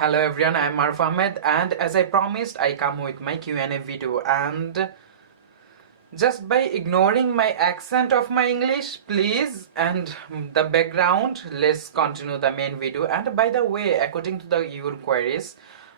Hello everyone, I am Maruf Ahmed, and as I promised, I come with my Q&A video. And just by ignoring my accent of my English, please, and the background, let's continue the main video. And by the way, according to your queries,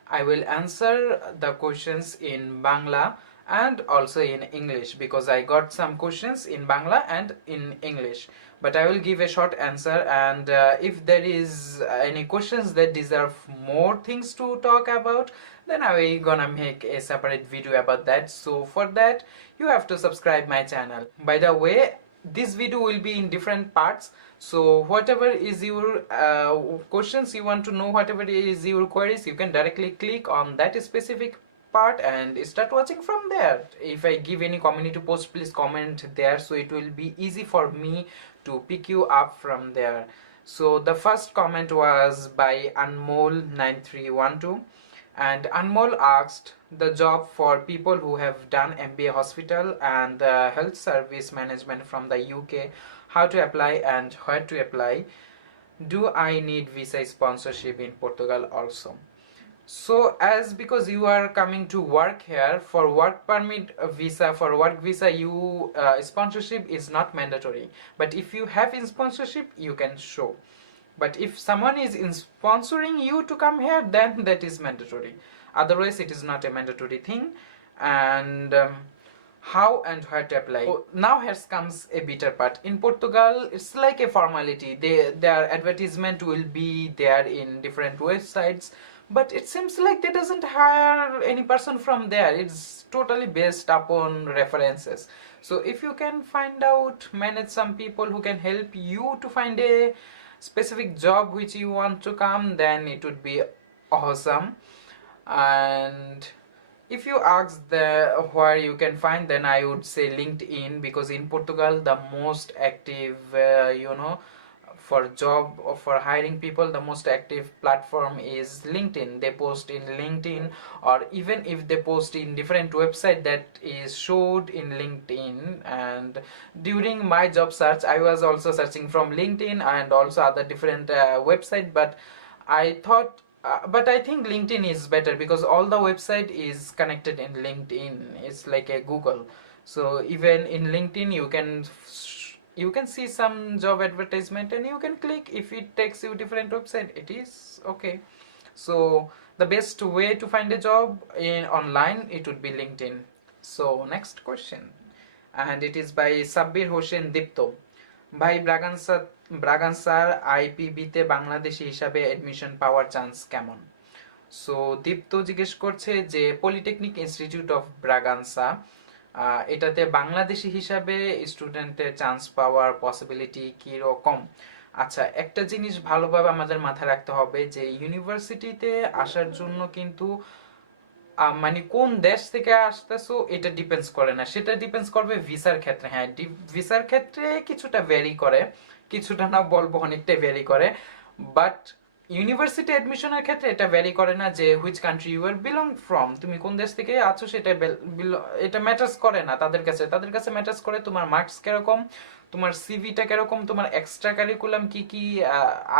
I will answer the questions in Bangla and also in English, because I got some questions in Bangla and in English, but I will give a short answer. And if there is any questions that deserve more things to talk about, then I will gonna make a separate video about that. So for that, you have to subscribe my channel. By the way, this video will be in different parts, so whatever is your questions you want to know, whatever is your queries, you can directly click on that specific part and start watching from there. If I give any community post, please comment there, so it will be easy for me to pick you up from there. So the first comment was by Anmol9312, and Anmol asked the job for people who have done MBA hospital and health service management from the UK, how to apply and where to apply. Do I need visa sponsorship in Portugal also? So as because you are coming to work here, for work permit visa, for work visa, you sponsorship is not mandatory, but if you have in sponsorship, you can show. But if someone is in sponsoring you to come here, then that is mandatory. Otherwise it is not a mandatory thing. And how and where to apply. So now here comes a bitter part. In Portugal, it's like a formality. Their advertisement will be there in different websites, but it seems like they doesn't hire any person from there. It's totally based upon references. So if you can find out, manage some people who can help you to find a specific job which you want to come, then it would be awesome. And if you ask where you can find, then I would say LinkedIn, because in Portugal the most active for job or for hiring people, the most active platform is LinkedIn. They post in LinkedIn, or even if they post in different website, that is showed in LinkedIn. And during my job search, I was also searching from LinkedIn and also other different website, but I thought but I think LinkedIn is better, because all the website is connected in LinkedIn. It's like a Google. So even in LinkedIn you can see some job advertisement and you can click. If it takes you different website, it is okay. So the best way to find a job in online, it would be LinkedIn. So next question, and it is by Sabbir Hossein Dipto. ভাই ব্রাগানসার আইপিবিতে বাংলাদেশি হিসাবে admission পাওয়ার chance কেমন? So দীপ্ত জিজ্ঞেস করছে যে polytechnic institute of ব্রাগানসা, এটাতে বাংলাদেশি হিসাবে স্টুডেন্টের chance পাওয়ার possibility কি রকম? আচ্ছা, একটা জিনিস ভালোভাবে আমাদের মাথায় রাখতে হবে যে ইউনিভার্সিটিতে আসার জন্য কিন্তু মানে কোন দেশ থেকে আসতেছো এটা ডিপেন্ডস করে না, সেটা ডিপেন্ডস করবে ভিসার ক্ষেত্রে। হ্যাঁ, ভিসার ক্ষেত্রে কিছুটা ভ্যারি করে, কিছুটা না বলবো অনেকটা ভ্যারি করে, বাট ইউনিভার্সিটি অ্যাডমিশনের ক্ষেত্রে এটা ভ্যারি করে না যে which country you are belong from, তুমি কোন দেশ থেকে আছো সেটা এটা ম্যাটার্স করে না তাদের কাছে ম্যাটার্স করে তোমার মার্কস কিরকম, তোমার সিভিটা কিরকম, তোমার এক্সট্রা কারিকুলাম কি কি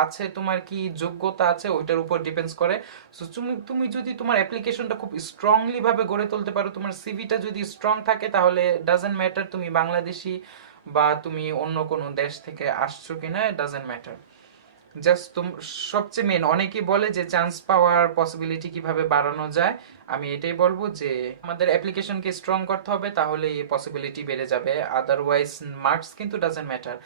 আছে, তোমার কি যোগ্যতা আছে, ওইটার উপর ডিপেন্ডস করে। সো তুমি যদি তোমার অ্যাপ্লিকেশনটা খুব স্ট্রংলি ভাবে গড়ে তুলতে পারো, তোমার সিভিটা যদি স্ট্রং থাকে, তাহলে ডাজন্ট ম্যাটার তুমি বাংলাদেশি বা তুমি অন্য কোনো দেশ থেকে আসছো কিনা, ডাজন্ট ম্যাটার। জাস্ট সবচেয়ে মেন, অনেকেই বলে যে চান্স পাওয়ার পসিবিলিটি কিভাবে বাড়ানো যায়, আমি এটাই বলবো যে আমাদের অ্যাপ্লিকেশনকে স্ট্রং করতে হবে, তাহলে এই পসিবিলিটি বেড়ে যাবে। আদারওয়াইজ মার্কস কিন্তু ডাজন্ট ম্যাটার।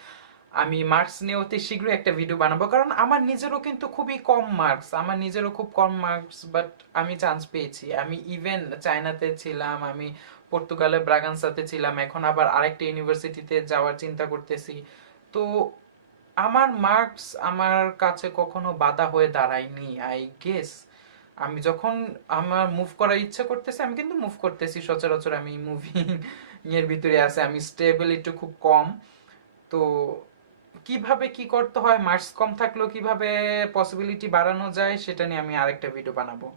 আমি মার্কস নিয়ে অতি শীঘ্রই একটা ভিডিও বানাবো, কারণ আমার নিজেরও কিন্তু খুবই কম মার্কস, আমার নিজেরও খুব কম মার্কস, বাট আমি চান্স পেয়েছি। আমি ইভেন চায়নাতে ছিলাম, আমি পর্তুগালের ব্রাগানসাতে ছিলাম, এখন আবার আরেকটা ইউনিভার্সিটিতে যাওয়ার চিন্তা করতেছি। তো আমার মার্কস আমার কাছে কখনো বাধা হয়ে দাঁড়ায়নি, আই গেস। আমি যখন আমার মুভ করার ইচ্ছা করতেছে, আমি কিন্তু মুভ করতেছি সচরাচর। আমি মুভিং এর ভিতরে আছে, আমি স্টেবল একটু খুব কম। তো কিভাবে কি করতে হয়, মার্কস কম থাকলেও কিভাবে পসিবিলিটি বাড়ানো যায়, সেটা নিয়ে আমি আরেকটা ভিডিও বানাবো।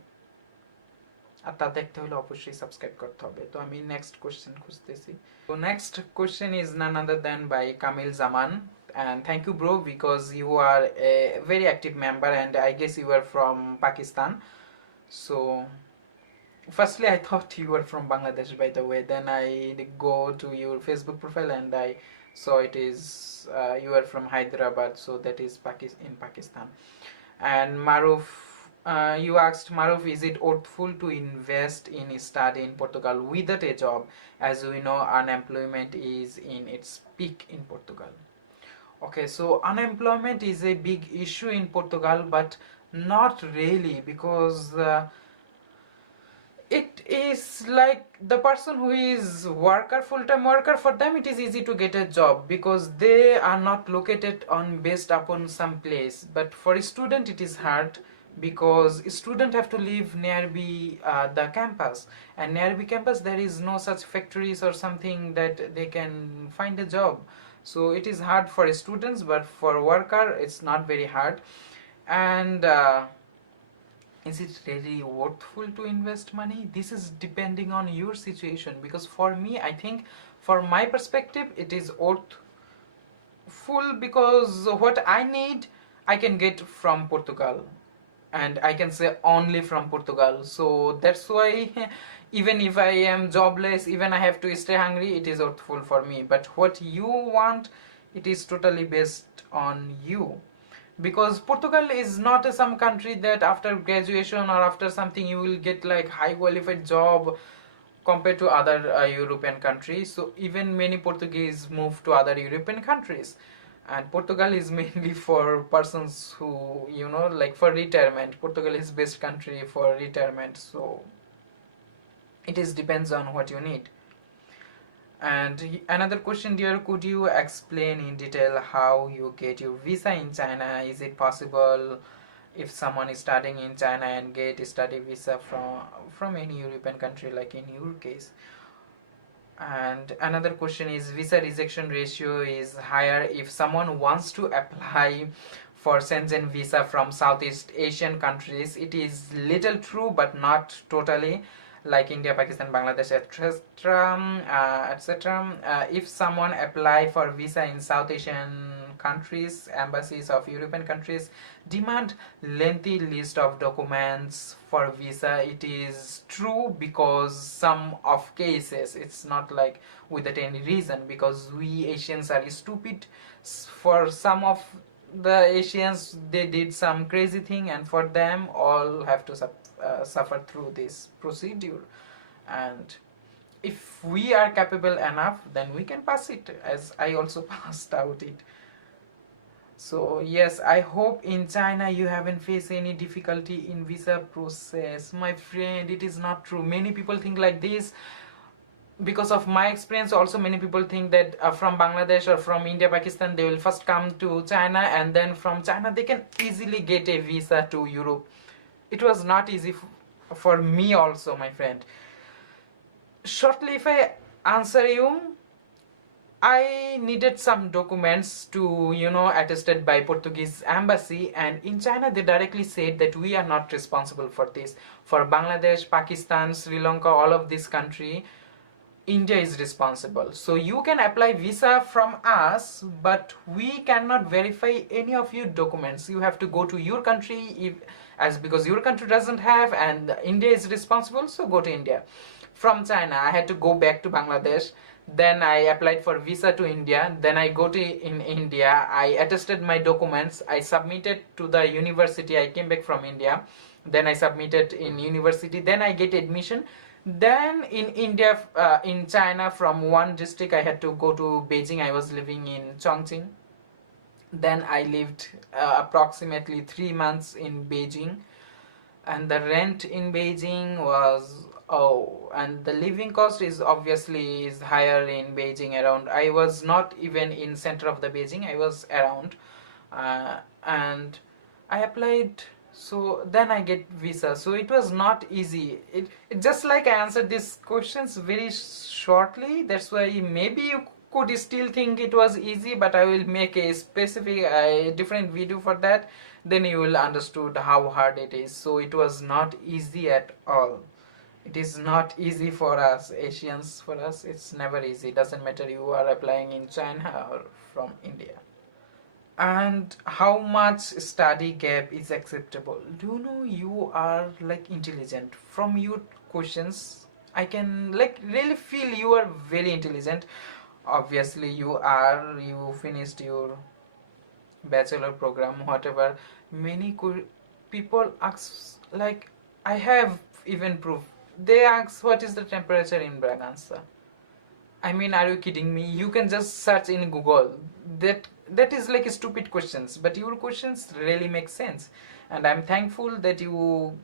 আর তা দেখতে হলে অবশ্যই সাবস্ক্রাইব করতে হবে। তো আমি নেক্সট কোশ্চেন খুঁজতেছি। তো next question is none other than by Kamil Zaman. And thank you, bro, because you are a very active member, and I guess you are from Pakistan. So firstly I thought you were from Bangladesh, by the way. Then I go to your Facebook profile and I saw it is you are from Hyderabad, so that is in Pakistan. And Maruf, you asked, Maruf, is it worthful to invest in study in Portugal without a job? As we know, unemployment is in its peak in Portugal. Okay, so unemployment is a big issue in Portugal, but not really, because it is like the person who is worker, full-time worker, for them it is easy to get a job because they are not located on based upon some place. But for a student it is hard, because student have to live nearby the campus, and nearby campus there is no such factories or something that they can find a job. So it is hard for students, but for worker it's not very hard. And is it really worthful to invest money? This is depending on your situation, because for me, I think, for my perspective, it is worthful, because what I need I can get from Portugal, and I can say only from Portugal. So that's why even if I am jobless, even I have to stay hungry, it is worthful for me. But what you want, it is totally based on you, because Portugal is not some country that after graduation or after something you will get like high qualified job compared to other European countries. So even many Portuguese move to other European countries, and Portugal is mainly for persons who, like for retirement. Portugal is best country for retirement, so it is depends on what you need. And another question, dear, could you explain in detail how you get your visa in China? Is it possible if someone is studying in China and get a study visa from any European country, like in your case? And another question is, visa rejection ratio is higher if someone wants to apply for Shenzhen visa from Southeast Asian countries. It is little true, but not totally, like India, Pakistan, Bangladesh, etc. If someone apply for visa in South Asian countries, embassies of European countries demand lengthy list of documents for visa. It is true, because some of cases it's not like without any reason, because we Asians are stupid. For some of the Asians, they did some crazy thing, and for them all have to suffer through this procedure. And if we are capable enough, then we can pass it, as I also passed out it. So yes, I hope in China you haven't faced any difficulty in visa process. My friend, it is not true. Many people think like this. Because of my experience also, many people think that from Bangladesh or from India, Pakistan, they will first come to China, and then from China they can easily get a visa to Europe. It was not easy for me also, my friend. Shortly, if I answer you, I needed some documents to, attested by Portuguese embassy, and in China they directly said that we are not responsible for this. For Bangladesh, Pakistan, Sri Lanka, all of this country, India is responsible. So you can apply visa from us, but we cannot verify any of your documents. You have to go to your country, because your country doesn't have, and India is responsible, so go to India. From China, I had to go back to Bangladesh. Then I applied for visa to India. Then I go to in India. I attested my documents. I submitted to the university. I came back from India. Then I submitted in university. Then I get admission. Then in India, in China, from one district I had to go to Beijing. I was living in Chongqing. Then I lived approximately 3 months in Beijing, and the rent in Beijing was, and the living cost is obviously is higher in Beijing. Around, I was not even in center of the Beijing, I was around, and I applied. So then I get visa. So it was not easy. It just like I answered these questions very shortly. That's why maybe you could still think it was easy, but I will make a specific different video for that. Then you will understood how hard it is. So it was not easy at all. It is not easy for us Asians. For us it's never easy. Doesn't matter you are applying in China or from India. And how much study gap is acceptable? Do you know you are like intelligent from your questions? I can like really feel you are very intelligent. Obviously you finished your bachelor program, whatever. Many people ask, like, I have even proof. They ask what is the temperature in Braganza. I mean, are you kidding me? You can just search in Google. That is like stupid questions, but your questions really make sense, and I'm thankful that you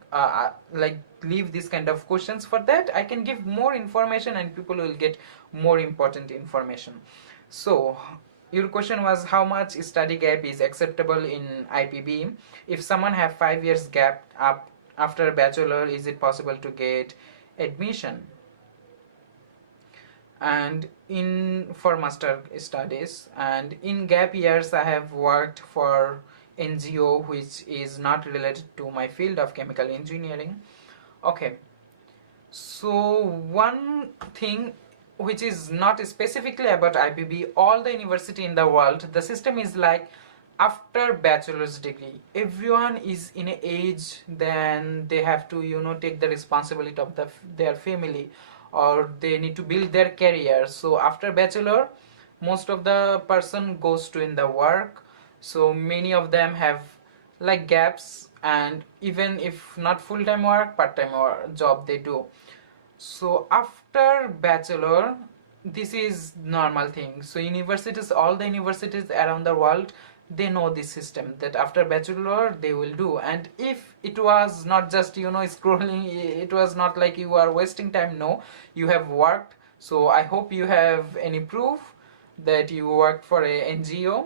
like leave this kind of questions. For that, I can give more information, and people will get more important information. So, your question was how much study gap is acceptable in IPB? If someone have 5 years gap up after bachelor, is it possible to get admission? And in for master studies, and in gap years I have worked for NGO which is not related to my field of chemical engineering. Okay, so one thing which is not specifically about IPB, all the university in the world, the system is like after bachelor's degree everyone is in an age, then they have to take the responsibility of their family, or they need to build their career. So after bachelor, most of the person goes to in the work, so many of them have like gaps, and even if not full-time work, part-time job they do. So after bachelor, this is normal thing. So universities, all the universities around the world, they know this system that after bachelor they will do. And if it was not just scrolling, it was not like you are wasting time. No, you have worked. So I hope you have any proof that you worked for a NGO.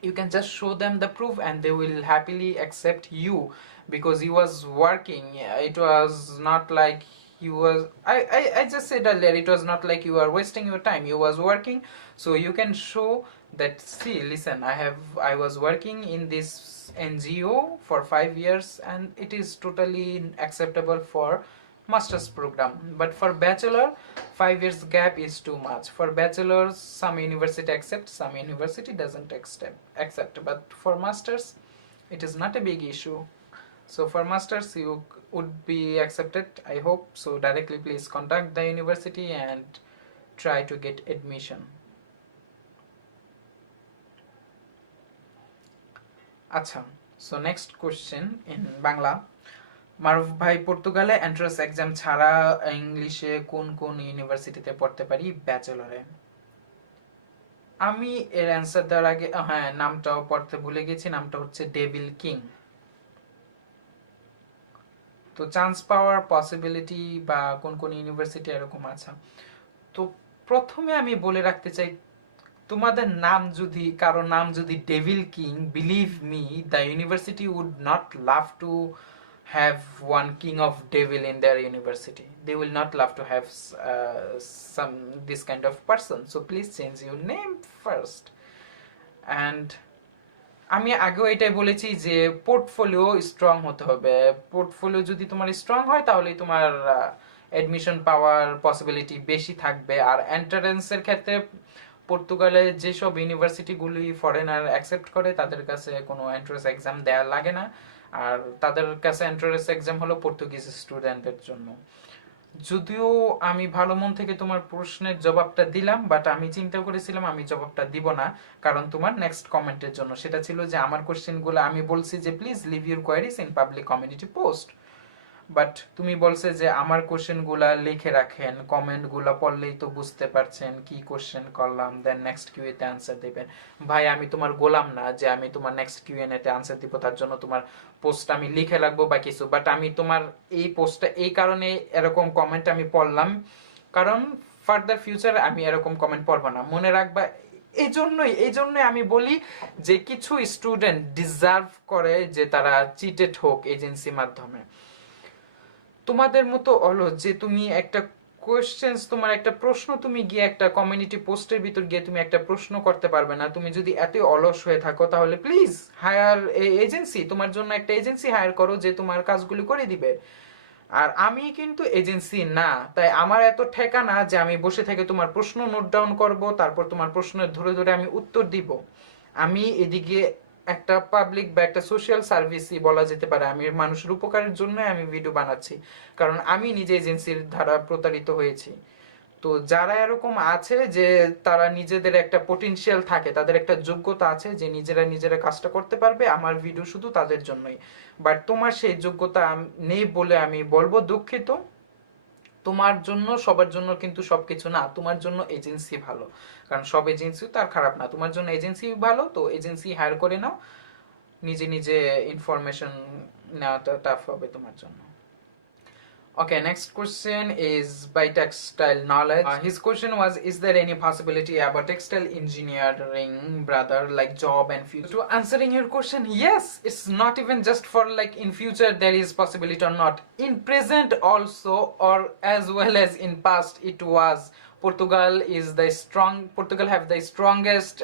You can just show them the proof and they will happily accept you, because you was working. It was not like you was I just said earlier, it was not like you are wasting your time. You was working, so you can show that, see, listen, I was working in this NGO for 5 years and it is totally acceptable for master's program. But for bachelor, 5 years gap is too much. For bachelors, some university accept, some university doesn't accept, but for masters it is not a big issue. So for masters you would be accepted, I hope. So directly please contact the university and try to get admission. আচ্ছা, so next question in Bangla. মারুফ ভাই, পর্তুগালে entrance exam ছাড়া ইংলিশে কোন কোন ইউনিভার্সিটিতে পড়তে পারি ব্যাচেলরে? আমি এর অ্যান্সার দেওয়ার আগে হ্যাঁ, নামটাও পড়তে ভুলে গেছি। নামটা হচ্ছে ডেভিল কিং। তো চান্স পাওয়ার পসিবিলিটি বা কোন কোন ইউনিভার্সিটি এরকম আছে। তো প্রথমে আমি বলে রাখতে চাই, তোমাদের নাম যদি, কারো নাম যদি devil king, believe me, the university would not love to have one king of devil in their university. They will not love to have some this kind of person. So please change your name first. And আমি আগেও এটাই বলেছি যে portfolio strong হতে হবে। Portfolio যদি তোমার strong হয় তাহলেই তোমার অ্যাডমিশন পাওয়ার পসিবিলিটি বেশি থাকবে। আর এন্ট্রান্সের ক্ষেত্রে পর্তুগালে যেসব ইউনিভার্সিটিগুলি ফরেনার অ্যাকসেপ্ট করে তাদের কাছে কোনো এন্ট্রান্স এক্সাম দেওয়া লাগে না, আর তাদের কাছে এন্ট্রান্স এক্সাম হলো পর্তুগিজ স্টুডেন্টের জন্য। যদিও আমি ভালো মন থেকে তোমার প্রশ্নের জবাবটা দিলাম, বাট আমি চিন্তা করেছিলাম আমি জবাবটা দিব না, কারণ তোমার নেক্সট কমেন্টের জন্য। সেটা ছিল যে আমার কোশ্চেনগুলো আমি বলছি যে please leave your queries in public community post, but তুমি বলছে যে আমার কোশ্চেনগুলা লিখে রাখেন, কমেন্টগুলো পড়লেই তো বুঝতে পারছেন কি কোশ্চেন করলাম, দেন নেক্সট কিউএ তে আনসার দেবেন। ভাই আমি তোমার গোলাম না যে আমি তোমার নেক্সট কিউএনএ তে আনসার দিব, তার জন্য তোমার পোস্ট আমি লিখে রাখবো বা কিছু। বাট আমি তোমার এই পোস্টটা এই কারণে এরকম কমেন্ট আমি পড়লাম, কারণ ফার্দার ফিউচার আমি এরকম কমেন্ট পড়বো না, মনে রাখবা। এই জন্যই আমি বলি যে কিছু স্টুডেন্ট ডিজার্ভ করে যে তারা চিটেড হোক এজেন্সির মাধ্যমে। তোমাদের মতো অলস যে তুমি একটা কোয়েশ্চেন্স, তোমার একটা প্রশ্ন, তুমি গিয়ে একটা কমিউনিটি পোস্টের ভিতর গিয়ে তুমি একটা প্রশ্ন করতে পারবে না। তুমি যদি এত অলস হয়ে থাকো তাহলে প্লিজ হায়ার এজেন্সি, তোমার জন্য একটা এজেন্সি হায়ার করো যে তোমার কাজগুলি করে দিবে। আর আমি কিন্তু এজেন্সি না, তাই আমার এত ঠেকা না যে আমি বসে থেকে তোমার প্রশ্ন নোট ডাউন করব, তারপর তোমার প্রশ্নের ধরে ধরে আমি উত্তর দিব। আমি এদিকে একটা পাবলিক বা একটা সোশ্যাল সার্ভিসই বলা যেতে পারে, আমি মানুষের উপকারের জন্য আমি ভিডিও বানাচ্ছি, কারণ আমি নিজে এজেন্সির দ্বারা প্রতারিত হয়েছি। তো যারা এরকম আছে যে তারা নিজেদের একটা পটেনশিয়াল থাকে, তাদের একটা যোগ্যতা আছে যে নিজেরা কাজটা করতে পারবে, আমার ভিডিও শুধু তাদের জন্যই। বাট তোমার সেই যোগ্যতা নেই বলে আমি বলবো দুঃখিত। তোমার জন্য সবার জন্য কিন্তু সবকিছু না, তোমার জন্য এজেন্সি ভালো, কারণ সব এজেন্সি তো আর খারাপ না, তোমার জন্য এজেন্সি ভালো, তো এজেন্সি হায়ার করে নাও, নিজে ইনফরমেশন নেওয়াটা টাফ হবে তোমার জন্য। Okay, next question is by textile knowledge. His question was, is there any possibility about textile engineering, brother, like job and future? To answering your question, yes, it's not even just for like in future there is possibility or not. In present also, or as well as in past, it was. Portugal have the strongest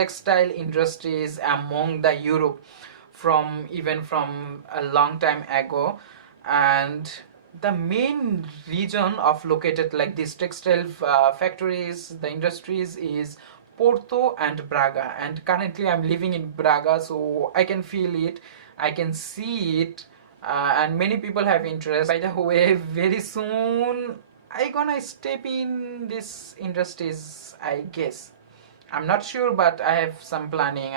textile industries among the Europe from a long time ago, and the main region of located like these textile factories, the industries is Porto and Braga, and currently I'm living in Braga, so I can feel it, I can see it, and many people have interest. By the way, very soon I gonna step in this industries, I guess. I'm not sure, but I have some planning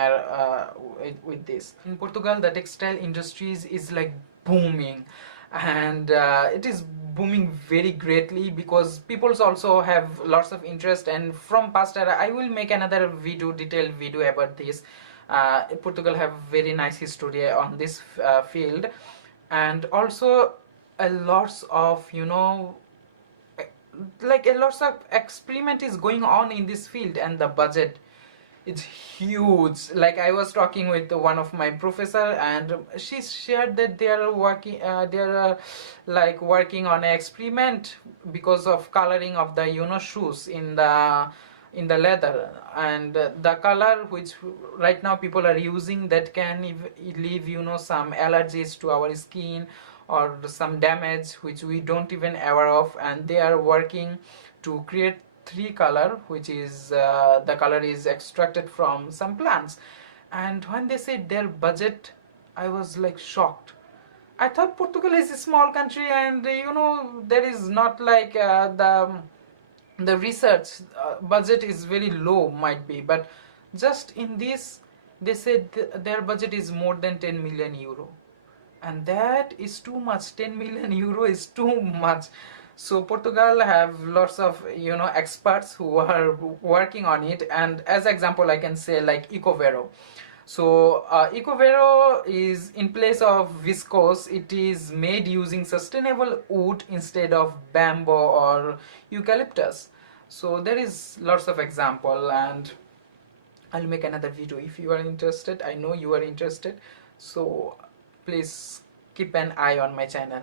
with this. In Portugal, the textile industries is like booming, and it is booming very greatly because people also have lots of interest. And from past era, I will make another detailed video about this. Portugal have very nice history on this field, and also a lots of like a lots of experiment is going on in this field, and the budget, it's huge. Like I was talking with one of my professor, and she shared that they are working on an experiment because of coloring of the shoes in the leather, and the color which right now people are using, that can leave some allergies to our skin or some damage which we don't even aware of. And they are working to create three color, which is the color is extracted from some plants. And when they said their budget, I was like shocked. I thought Portugal is a small country, and there is not like the research budget is very low, might be, but just in this they said their budget is more than 10 million euro, and that is too much. 10 million euro is too much. So Portugal have lots of experts who are working on it, and as example I can say like Ecovero. So Ecovero is in place of viscose, it is made using sustainable wood instead of bamboo or eucalyptus. So there is lots of example, and I'll make another video if you are interested. I know you are interested, so please keep an eye on my channel.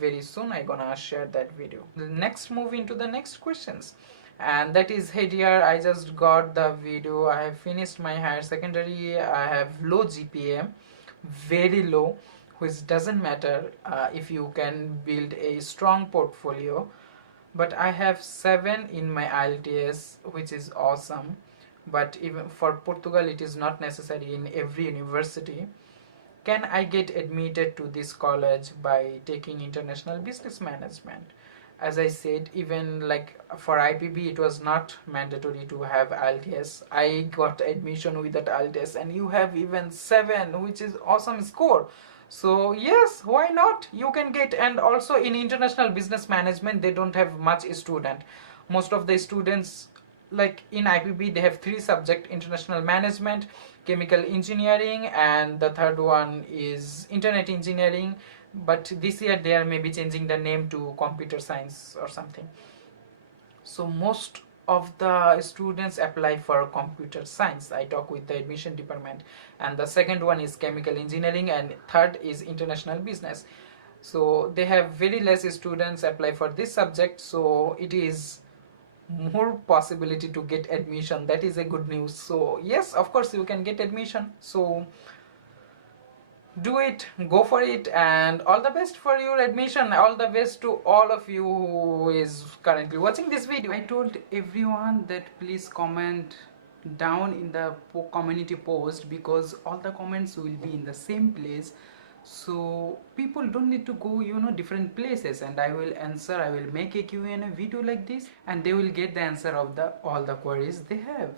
Very soon I gonna share that video. Next, move into the next questions, and that is, hey dear, I just got the video, I have finished my higher secondary, I have low GPA, very low, which doesn't matter if you can build a strong portfolio, but I have 7 in my IELTS, which is awesome. But even for Portugal it is not necessary in every university. Can I get admitted to this college by taking international business management? As I said, even like for IPB it was not mandatory to have IELTS. I got admission with that IELTS, and you have even 7, which is awesome score. So yes, why not? You can get. And also in international business management they don't have much student. Most of the students, like in IPB, they have 3 subjects: international management, chemical engineering, and the third one is internet engineering. But this year they are maybe changing the name to computer science or something. So most of the students apply for computer science. I talk with the admission department. And the second one is chemical engineering, and third is international business. So they have very less students apply for this subject, so it is more possibility to get admission. That is a good news. So yes, of course you can get admission, so do it, go for it, and all the best for your admission. All the best to all of you who is currently watching this video. I told everyone that please comment down in the community post, because all the comments will be in the same place, so people don't need to go different places, and I will answer, I will make a Q&A video like this, and they will get the answer of the all the queries they have.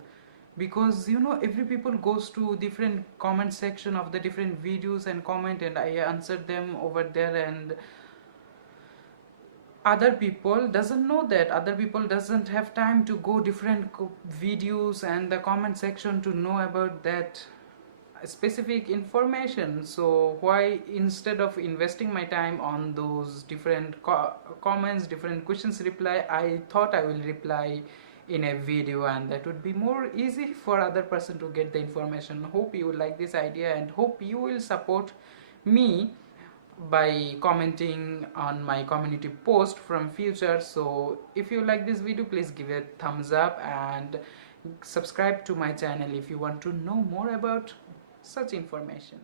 Because every people goes to different comment section of the different videos and comment, and I answer them over there, and other people doesn't know that, other people doesn't have time to go different videos and the comment section to know about that specific information. So why, instead of investing my time on those different comments, different questions reply, I thought I will reply in a video, and that would be more easy for other person to get the information. Hope you like this idea, and hope you will support me by commenting on my community post from future. So if you like this video, please give a thumbs up and subscribe to my channel if you want to know more about such information.